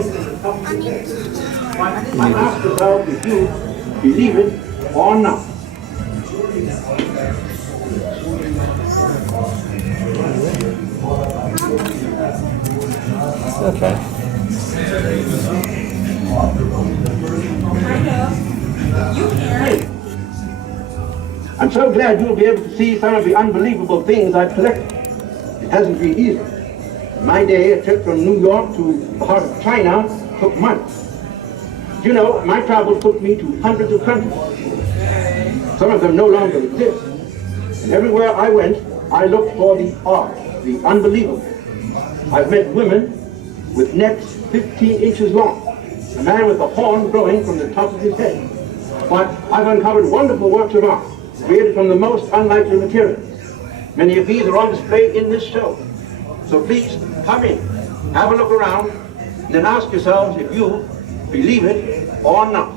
I ask yourself if you believe it or not. Okay. I'm so glad you'll be able to see some of the unbelievable things I've collected. It hasn't been easy. In my day, a trip from New York to the heart of China took months. You know, my travels took me to hundreds of countries. Some of them no longer exist. And everywhere I went, I looked for the odd, the unbelievable. I've met women with necks 15 inches long, a man with a horn growing from the top of his head. But I've uncovered wonderful works of art, created from the most unlikely materials. Many of these are on display in this show. So please, come in, have a look around, and then ask yourselves if you believe it or not.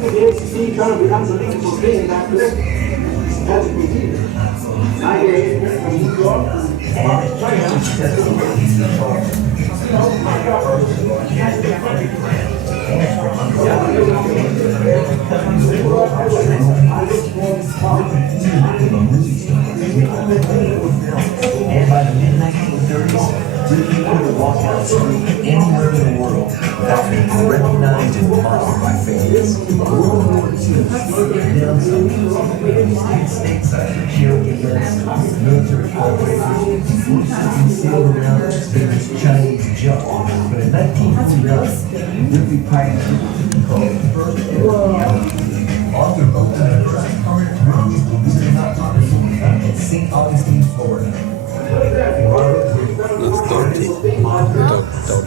Here to see some of the unbelievable things I've collected. As you can see, I came from New York to and by the mid-1930s, Ripley could walk down the street anywhere in the world without being recognized and modeled by fans. World War II down some stateside charity events, military fundraisers, and sailed around to experience Chinese jump. But in 1949, Ripley practiced called the first author of at St. Augustine, Florida. That's dog teeth. Dog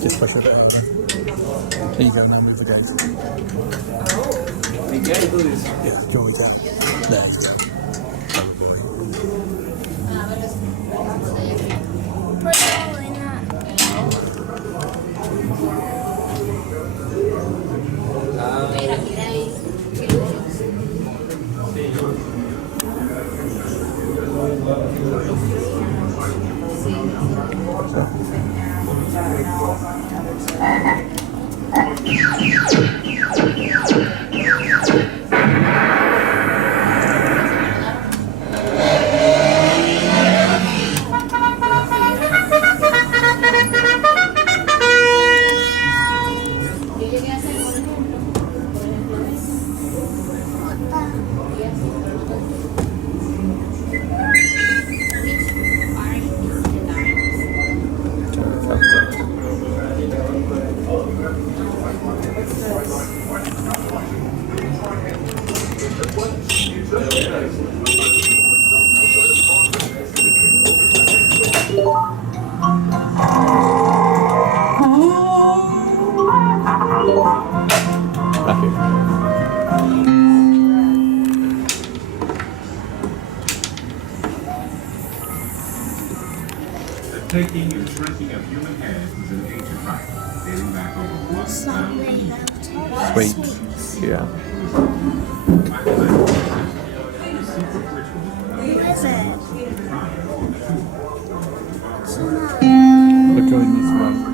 Just push a bit over. There you go, now move the gate. Yeah, do you want me to? There you go. Oh boy. Taking and shrinking of human heads is an ancient practice dating back over 1,000 Sweet. Yeah. We're doing this one.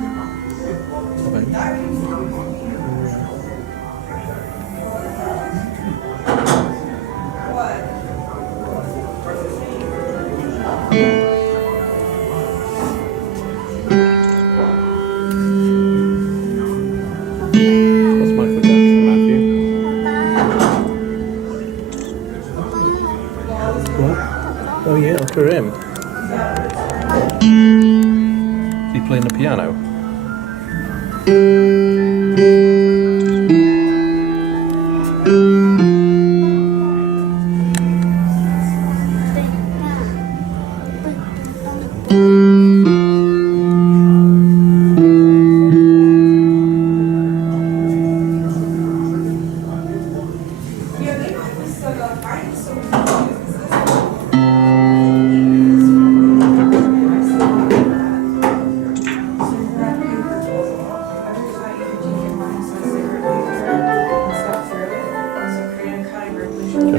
for him. Is he playing the piano?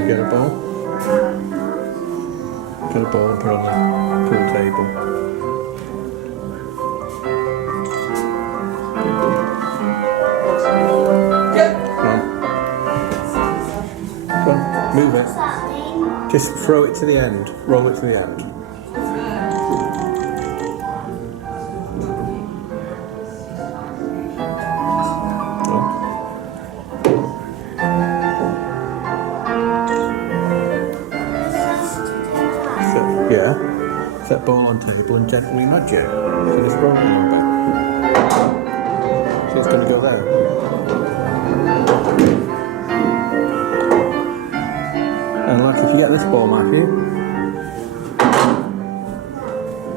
Get a ball? Get a ball and put it on the pool table. Come on, move it. Just throw it to the end. Roll it to the end. Yeah, set ball on table and gently nudge it. So just roll it a little bit. So it's going to go there. And like if you get this ball, Matthew,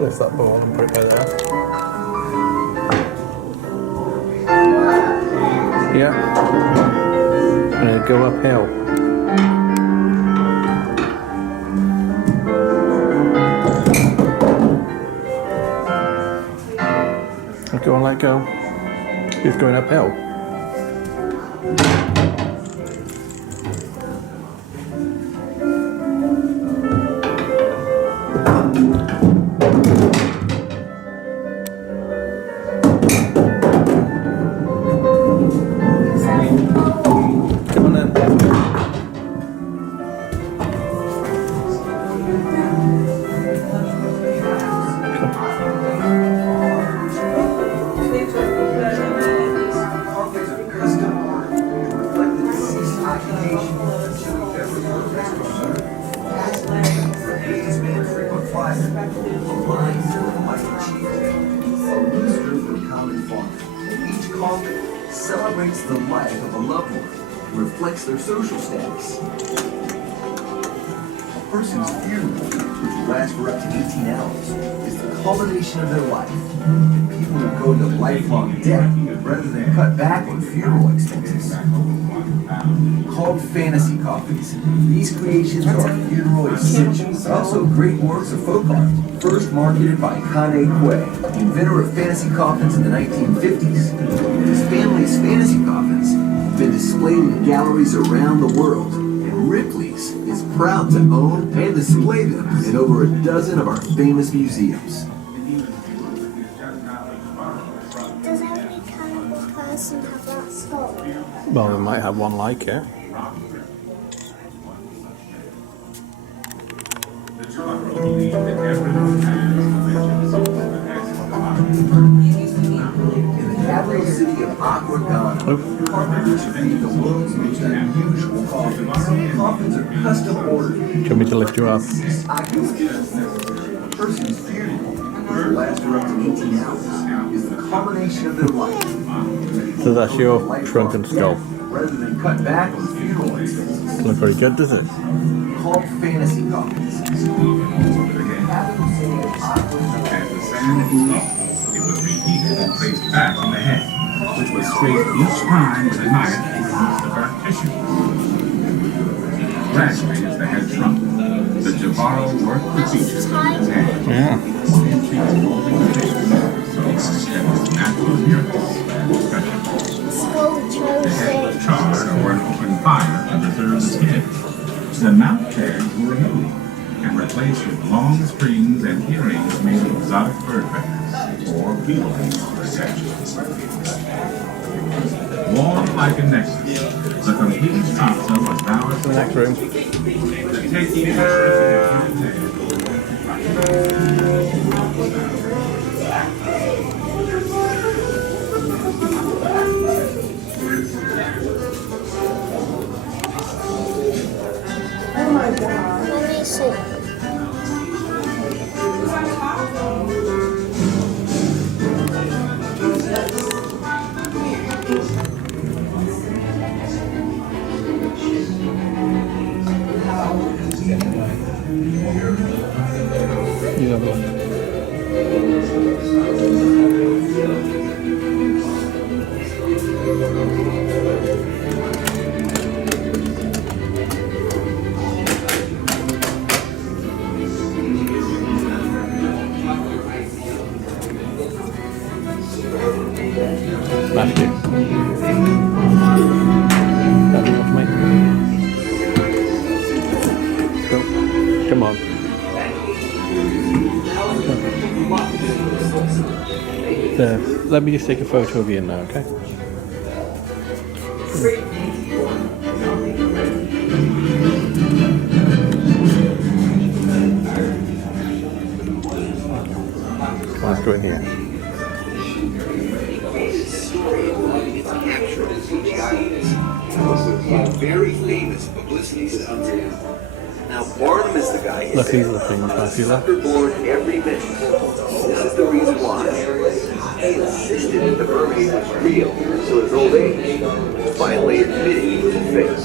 lift that ball and put it by there. Yeah. And it'll go uphill. Go on, let go. It's going uphill. Come on then. Celebrates the life of a loved one and reflects their social status. A person's funeral, which will last for up to 18 hours, is the culmination of their life. And people will go into lifelong debt rather than cut back on funeral expenses. Called fantasy coffins, these creations are funeral essentials, also great works of folk art. First marketed by Kane Quay, inventor of fantasy coffins in the 1950s. His family's fantasy coffins have been displayed in galleries around the world, and Ripley's is proud to own and display them in over a dozen of our famous museums. Does every cannibal person have that story? Well, we might have one like it. In the capital city of Accra, Ghana, carpenters create the world's most unusual coffins. Coffins are custom ordered. Do you want me to lift you up? A person's funeral, which will last for up to 18 hours, is the culmination of their life. So that's your shrunken skull. Rather than cut back on funeral expenses. Doesn't look very good, does it? Called fantasy coffins. As the sand cooled off, it was reheated and placed back on the head, which was scraped each time with a knife to remove the burnt tissue. Gradually, as the head shrunk, the Jabaro worked the features of his head. Yeah. So kept its natural appearance and expression. The head was charred or an open fire to preserve the skin. The mouth tags were removed and replaced with long strings and earrings made of exotic bird feathers or beetle attachments. Worn like a necklace, the complete pizza was now The next room. the taking and stripping of Let me see. You have a look. Matthew. Matthew, what to make? Come on. There. Let me just take a photo of you now, okay? Let's go in here. Very famous publicity stunt. Now Barnum is the guy. Look, these are the things, Matthew. Look. Born every minute. This is the reason why. He insisted that the mermaid was real, so in his old age, finally admitted he was a fake.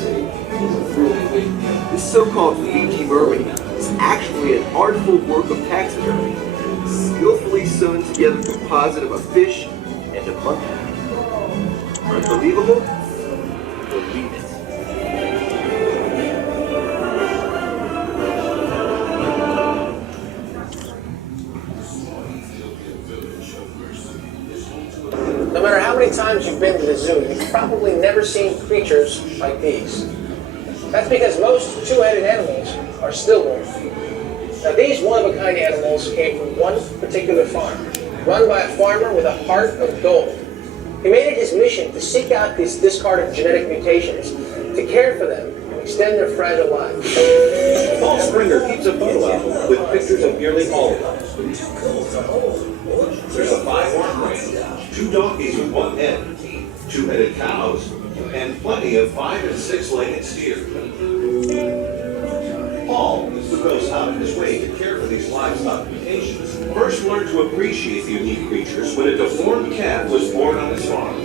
This so-called Fiji mermaid is actually an artful work of taxidermy, skillfully sewn together the composite of a fish and a monkey. Unbelievable? Believe it. No matter how many times you've been to the zoo, you've probably never seen creatures like these. That's because most two-headed animals are stillborn. Now these one-of-a-kind animals came from one particular farm, run by a farmer with a heart of gold. He made it his mission to seek out these discarded genetic mutations, to care for them and extend their fragile lives. Paul Springer keeps a photo album with pictures of nearly all of them. There's a 5-horn range, 2 donkeys with 1 head, 2-headed cows, and plenty of 5- and 6-legged steer. Paul, who goes out of his way to care for these livestock mutations, first learned to appreciate the unique creatures when a deformed cat was born on his farm.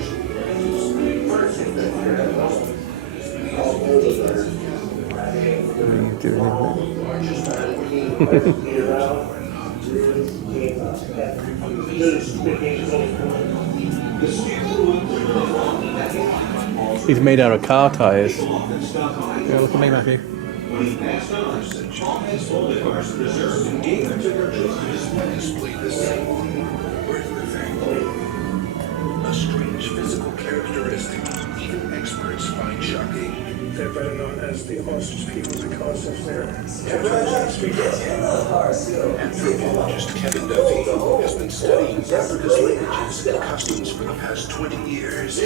He's made out of car tires. Yeah, look at me, Matthew. When he passed on, Paul has sold the cars preserved and gave them to their children. Displayed the same. Where's the thing? A strange physical characteristic even experts find shocking. They're better known as the ostrich people because of their Anthropologist Kevin Duffy has been studying Africa's languages and customs for the past 20 years.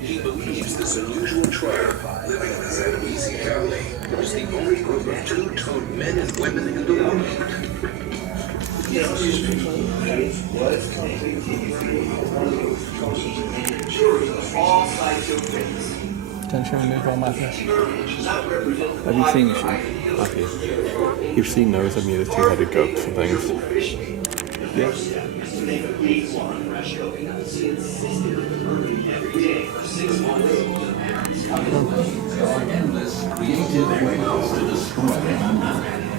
He believes this unusual tribe, living in the Zambezi Valley, is the only group of two-toed men and women in the world. the ostrich people. All sides of things. Don't show me about Matthew. Have you seen Matthew? You've seen those, haven't you? The 2-headed goats and things. Yes. Endless creative ways to destroy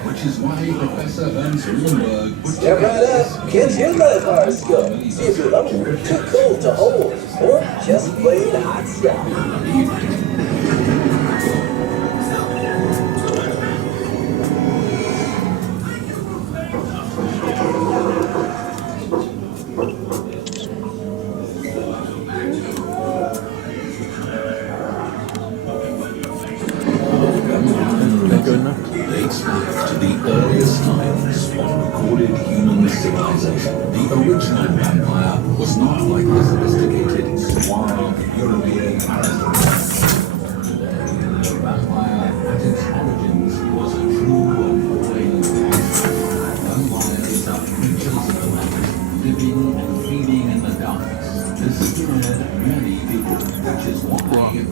which is why Professor Ernst Bloomberg put Step right up. Kids, here's my horoscope. See if you're lovable, too cool to hold, or just plain hot stuff. dates back to the earliest times of recorded human civilization. The original vampire was not like the sophisticated, wild European aristocrats. The vampire, at its origins, was a true and boring vampires are creatures of the night, living and feeding in the darkness. This scared many people, which is why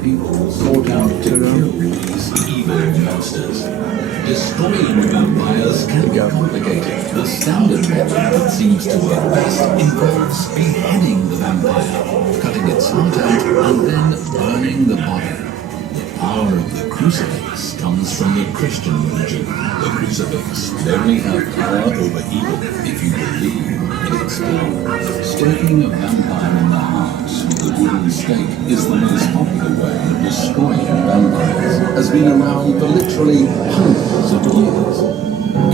people sought out to kill these evil monsters. Destroying vampires can be complicated. The standard method that seems to work best involves beheading the vampire, cutting its heart out, and then burning the body. The power of the crucifix comes from the Christian religion. The crucifix would only have power over evil if you believe in its power. Striking a vampire in the heart with a wooden stake is the most popular way of destroying vampires. Has been around for literally hundreds of years.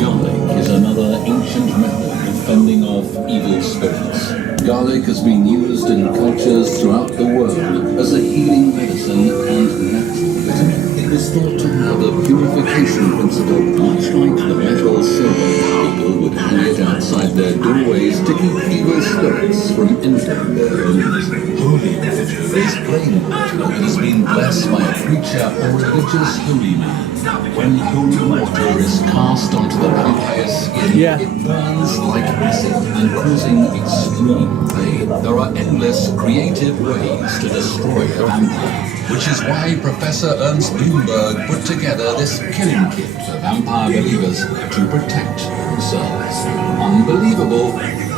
Garlic is another ancient method of fending off evil spirits. Garlic has been used in cultures throughout the world as a healing medicine and natural vitamin. It was thought to have a purification principle, much like the metal silver. People would hang it outside their doorways to keep evil spirits from entering their homes. Holy water is plain water that has been blessed by a preacher or religious holy man. When holy water is cast onto the vampire's skin, it burns like acid and causing extreme pain. There are endless creative ways to destroy a vampire, which is why Professor Ernst Bloomberg put together this killing kit for vampire believers to protect themselves. Unbelievable, believe it.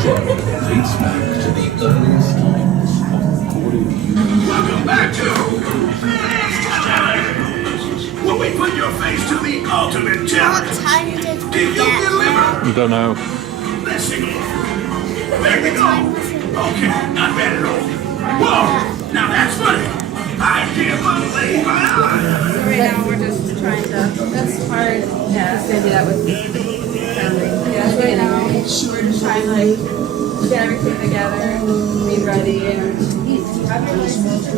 Dates back to the earliest times of recorded human. Welcome back to when we put your face to the ultimate What challenge. time did Did you deliver? I don't know. Let's sing it. There we go. Okay, not bad at all. Whoa, now that's funny. I can't believe it. Right now we're just trying to, that's hard. Yeah, it's gonna do that with family. Yeah, right now we're just trying to like get everything together, be ready, and do you have your license?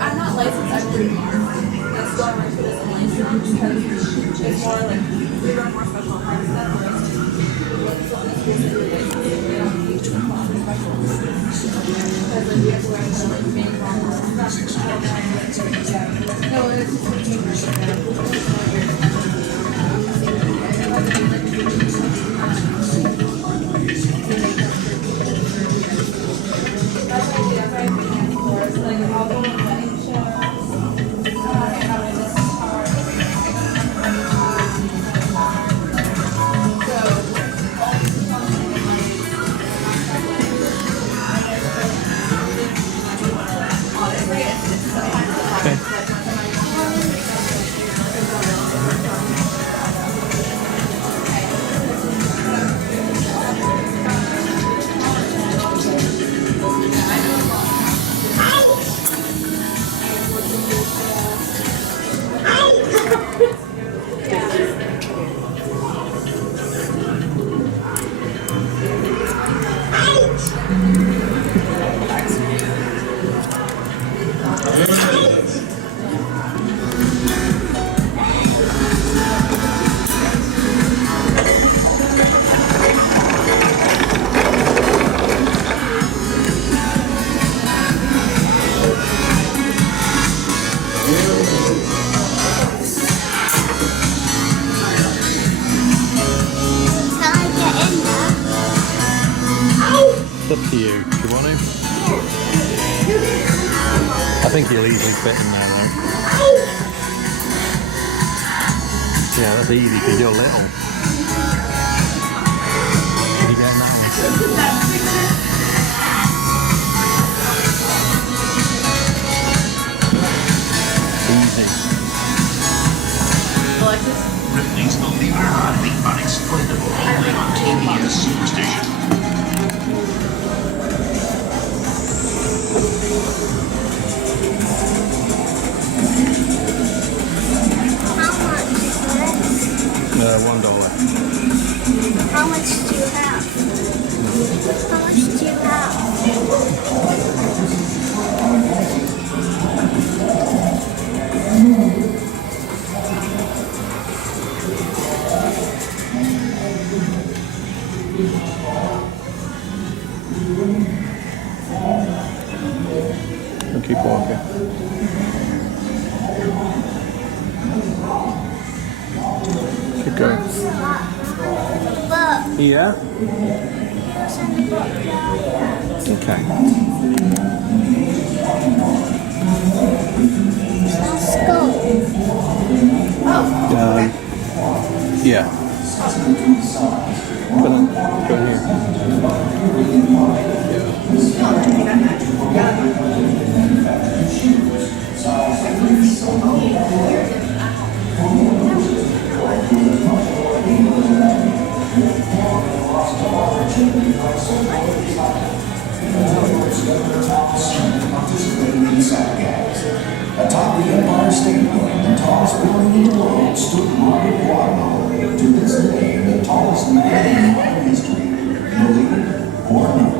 I'm not licensed, I'm pretty that's why I went for this license because it's more like we run more special hard stuff. We don't need to run special because like we have to learn to like make no, It's up to you. Do you want to? I think he'll easily fit in there, right? Yeah, that's easy because you're little. Did you get that? Ripley's Believe It or Not, the unexplainable, only on TBS Superstation. $1. How much do you have? How much do you have? and keep walking. Keep going. But Yeah? Okay. let's go. Yeah. Put on. Go here. Atop the Empire State Building, the tallest building in the world, stood Robert Waterman. To this day, the tallest man in modern history. Believe it or not.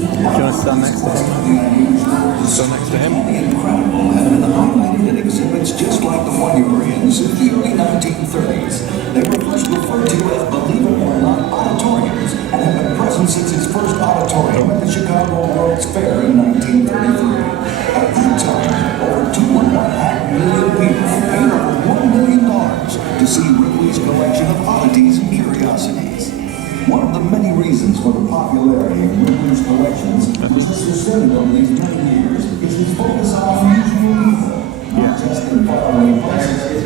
Do you want to stand next to him? Stand next to him? Incredible, having highlighted in exhibits just like the one you were in since the early 1930s. They were first referred to as, believe it or not, auditoriums, and have been present since its first auditorium at the Chicago World's Fair in 1933. At that time, over 2.5 million people paid over $1 million to see Ripley's collection of oddities and curiosities. One of the many reasons for the popularity of Ripley's collections is the sustained over these many years is his focus on unusual people, not just in faraway places.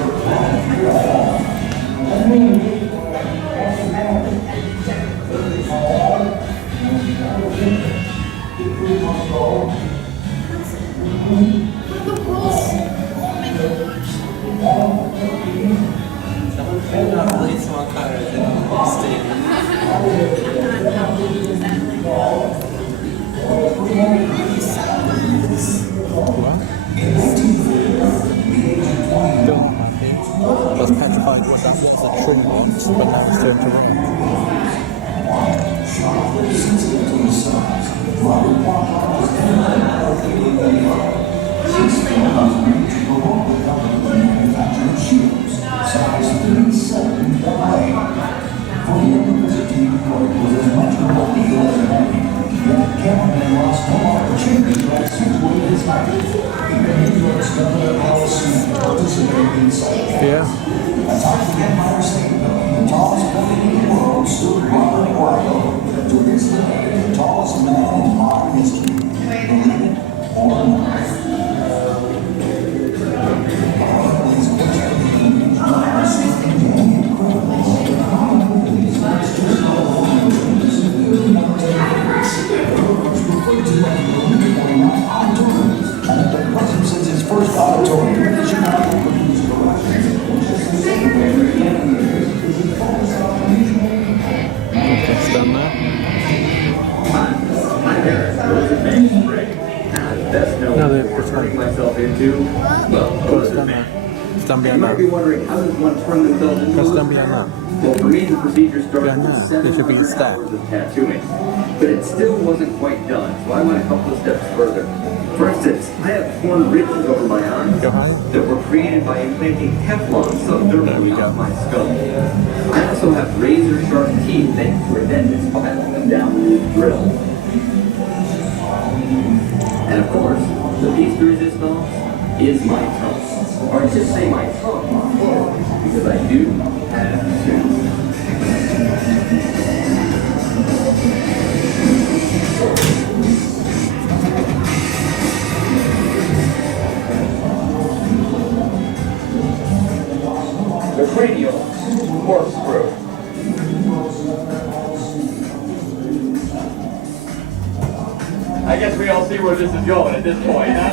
Was petrified what that was a tree once, but now it's turned to rock. Yeah. Atop the Empire State Building, the tallest building in the world, stood Robert Waterman. To this day, the tallest man in modern history. Believe it or not. Since its first auditorium in the Chicago Stand there. No, they're pretending. myself into. Go stand there. Stand behind You might be that. wondering, how does one turn themselves into Go a stand behind that. Well, for me, the procedure started Yeah, no, with there should be a 7 step. hours of tattooing. But it still wasn't quite done, so I went a couple of steps further. For instance, I have torn ridges over my arms Go higher. that were created by implanting Teflon subdermally on my skull. I also have razor-sharp teeth thanks to a dentist filing them down with a drill. And of course, the piece de resistance is my tongue. Or I should say my tongue, because I do have two. The cranial corkscrew. I guess we all see where this is going at this point, huh?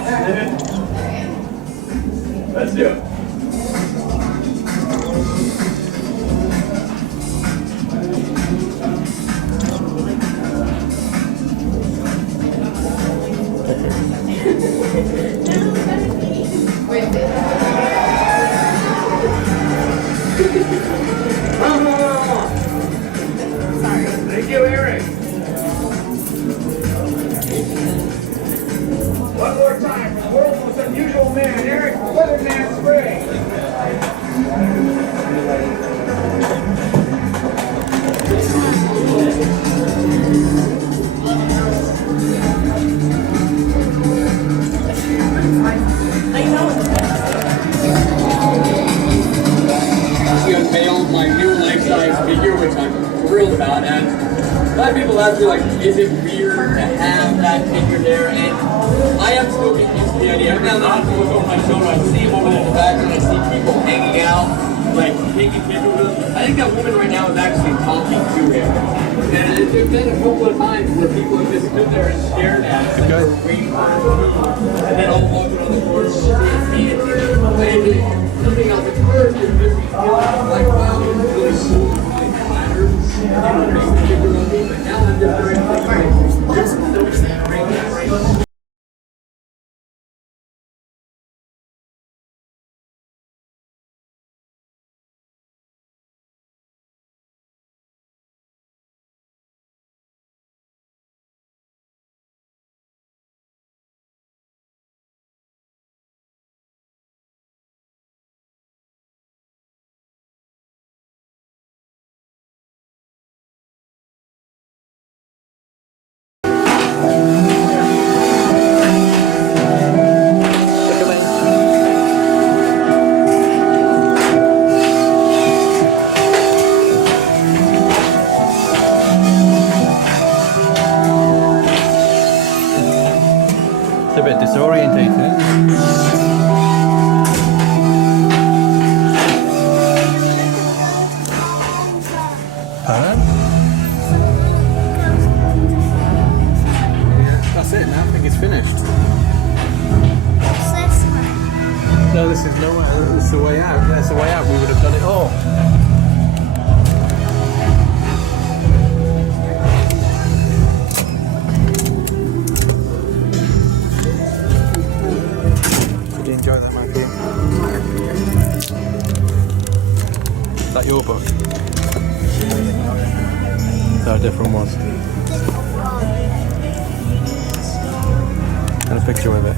Let's do it. Thank you, Eric. One more time for the world's most unusual man, Eric Weatherman Spray. A lot of people ask me, like, is it weird to have that figure there? And I am still getting used to the idea. Every now and then I look over my shoulder, I see him over there in the background, I see people hanging out, like, taking pictures with him. I think that woman right now is actually talking to him. And there's been a couple of times where people have just stood there and stared at him, like they're waiting for him to move. And then all walking on the corner, seeing something else at first is just like, wow, this is really cool, really flattered. But now I'm just very like, It's a bit disorientating. Huh? Yeah, that's it now. I think it's finished. What's this one? No, this is nowhere. It's the way out. That's the way out. We would have done it all. Did you enjoy that, Matthew? Is that your book? No, a different one. And a picture with it.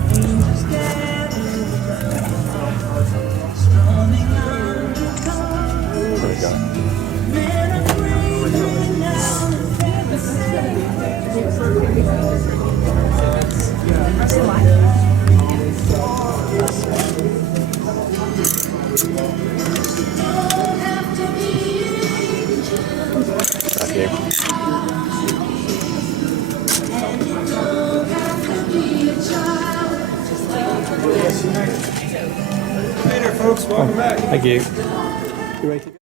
There we go. Thank you. Later, folks. Welcome back. Thank you. You ready to go?